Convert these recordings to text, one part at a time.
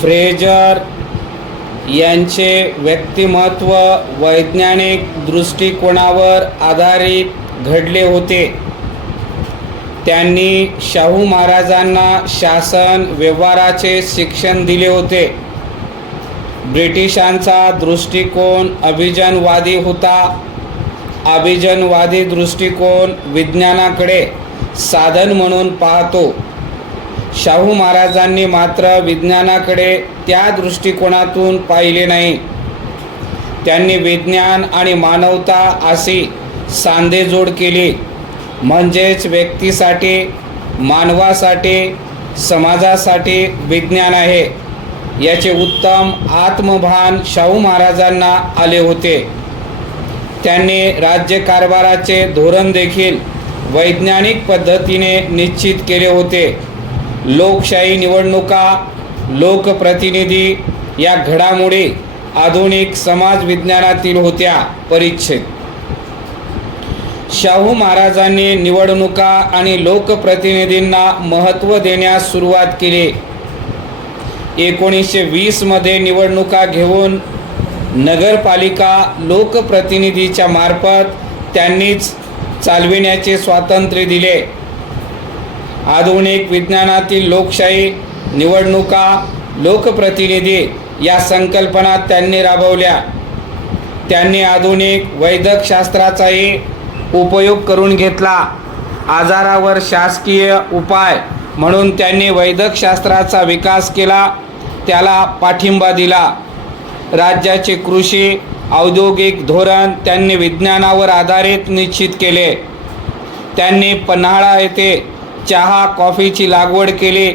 Fraser यांचे व्यक्तिमत्व वैज्ञानिक दृष्टिकोनावर आधारित घडले होते. त्यांनी शाहू महाराजांना शासन व्यवहाराचे शिक्षण दिले होते. ब्रिटिशांचा दृष्टिकोन अभिजनवादी होता. अभिजनवादी दृष्टिकोन विज्ञानाकडे साधन म्हणून पाहतो. शाहू महाराजांनी मात्र विज्ञानाकडे त्या दृष्टिकोनातून पाहिले नाही. त्यांनी विज्ञान आणि मानवता अशी सांधेजोड केली. म्हणजेच व्यक्तीसाठी, मानवासाठी, समाजासाठी विज्ञान आहे याचे उत्तम आत्मभान शाहू महाराजांना आले होते. त्यांनी राज्यकारभाराचे धोरण देखील वैज्ञानिक पद्धतीने निश्चित केले होते. लोकशाही निवडणुका, लोकप्रतिनिधी या घडामोडी आधुनिक समाज विज्ञानातील होत्या. परिच्छेद शाहू महाराजांनी निवडणुका आणि लोकप्रतिनिधींना महत्त्व देण्यास सुरुवात केली. 1920 मध्ये निवडणुका घेऊन नगरपालिका लोकप्रतिनिधीच्या मार्फत त्यांनीच चालविण्याचे स्वातंत्र्य दिले. आधुनिक विज्ञानातील लोकशाही, निवडणुका, लोकप्रतिनिधी या संकल्पना त्यांनी राबवल्या. त्यांनी आधुनिक वैद्यकशास्त्राचाही उपयोग करून घेतला. आजारावर शासकीय उपाय म्हणून त्यांनी वैद्यकशास्त्राचा विकास केला, त्याला पाठिंबा दिला. राज्याचे कृषी औद्योगिक धोरण त्यांनी विज्ञानावर आधारित निश्चित केले. त्यांनी पन्हाळा येथे चहा कॉफीची लागवड केली.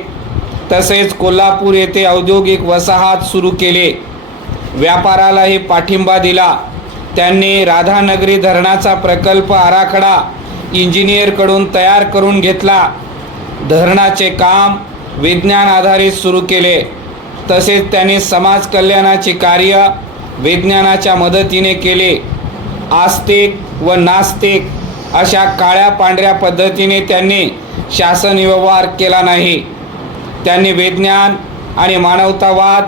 तसेच कोल्हापूर येथे औद्योगिक वसाहत सुरू केली. व्यापारालाही पाठिंबा दिला. त्यांनी राधानगरी धरणाचा प्रकल्प आराखडा इंजिनियरकडून तयार करून घेतला. धरणाचे काम विज्ञान आधारित सुरू केले. तसेच त्यांनी समाज कल्याणाचे कार्य विज्ञानाच्या मदतीने केले. आस्तिक व नास्तिक अशा काळ्या पांढऱ्या पद्धतीने त्यांनी शासन व्यवहार केला नाही. त्यांनी विज्ञान आणि मानवतावाद,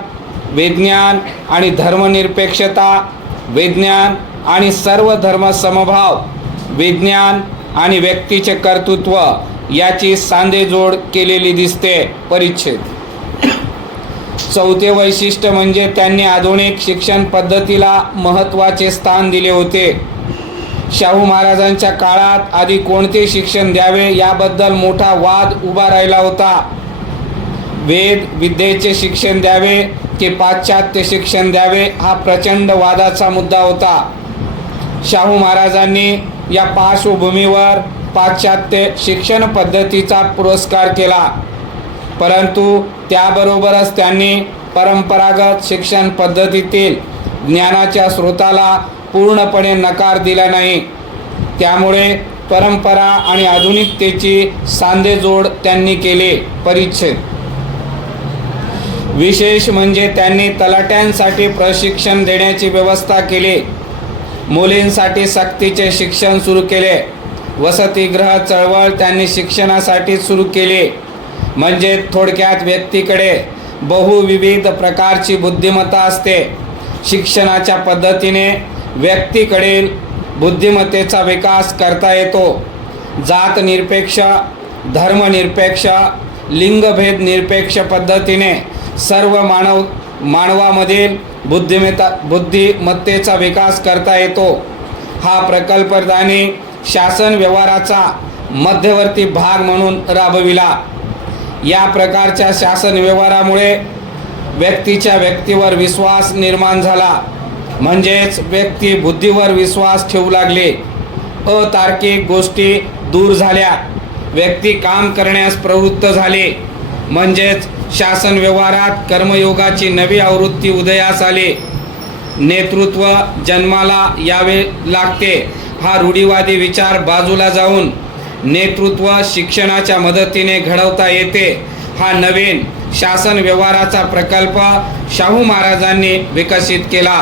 विज्ञान आणि धर्मनिरपेक्षता, विज्ञान आणि सर्व धर्म समभाव, विज्ञान आणि व्यक्तीचे कर्तृत्व याची सांधेजोड केलेली दिसते. परिच्छेद चौथे वैशिष्ट्य म्हणजे त्यांनी आधुनिक शिक्षण पद्धतीला महत्त्वाचे स्थान दिले होते. शाहू महाराजांच्या काळात आधी कोणते शिक्षण द्यावे याबद्दल मोठा वाद उभा राहिला होता. वेद विद्येचे शिक्षण द्यावे की पाश्चात्य शिक्षण द्यावे हा प्रचंड वादाचा मुद्दा होता. शाहू महाराजांनी या पार्श्वभूमीवर पाश्चात्य शिक्षण पद्धतीचा पुरस्कार केला. परंतु त्याबरोबरच त्यांनी परंपरागत शिक्षण पद्धतीतील ज्ञानाच्या स्रोताला पूर्णपणे नकार दिला नाही. त्यामुळे परंपरा आणि आधुनिकतेची सांधेजोड त्यांनी केली. परिच्छेद विशेष म्हणजे त्यांनी तलाट्यांसाठी प्रशिक्षण देण्याची व्यवस्था केली. मुलींसाठी सक्तीचे शिक्षण सुरू केले. वसतिगृह चळवळ त्यांनी शिक्षणासाठी सुरू केली. म्हणजे थोडक्यात व्यक्तीकडे बहुविविध प्रकारची बुद्धिमत्ता असते. शिक्षणाच्या पद्धतीने व्यक्तीकडील बुद्धिमत्तेचा विकास करता येतो. जात निरपेक्ष, धर्मनिरपेक्ष, लिंगभेद निरपेक्ष पद्धतीने सर्व मानवामधील बुद्धिमत्तेचा विकास करता येतो. हा प्रकल्प त्यांनी शासन व्यवहाराचा मध्यवर्ती भाग म्हणून राबविला. या प्रकारच्या शासन व्यवहारामुळे व्यक्तीवर विश्वास निर्माण झाला. म्हणजेच व्यक्ती बुद्धीवर विश्वास ठेवू लागले. अतार्किक गोष्टी दूर झाल्या. व्यक्ती काम करण्यास प्रवृत्त झाले. म्हणजेच शासन व्यवहारात कर्मयोगाची नवी आवृत्ती उदयास आली. नेतृत्व जन्माला यावे लागते हा रूढीवादी विचार बाजूला जाऊन नेतृत्व शिक्षणाच्या मदतीने घडवता येते हा नवीन शासन व्यवहाराचा प्रकल्प शाहू महाराजांनी विकसित केला.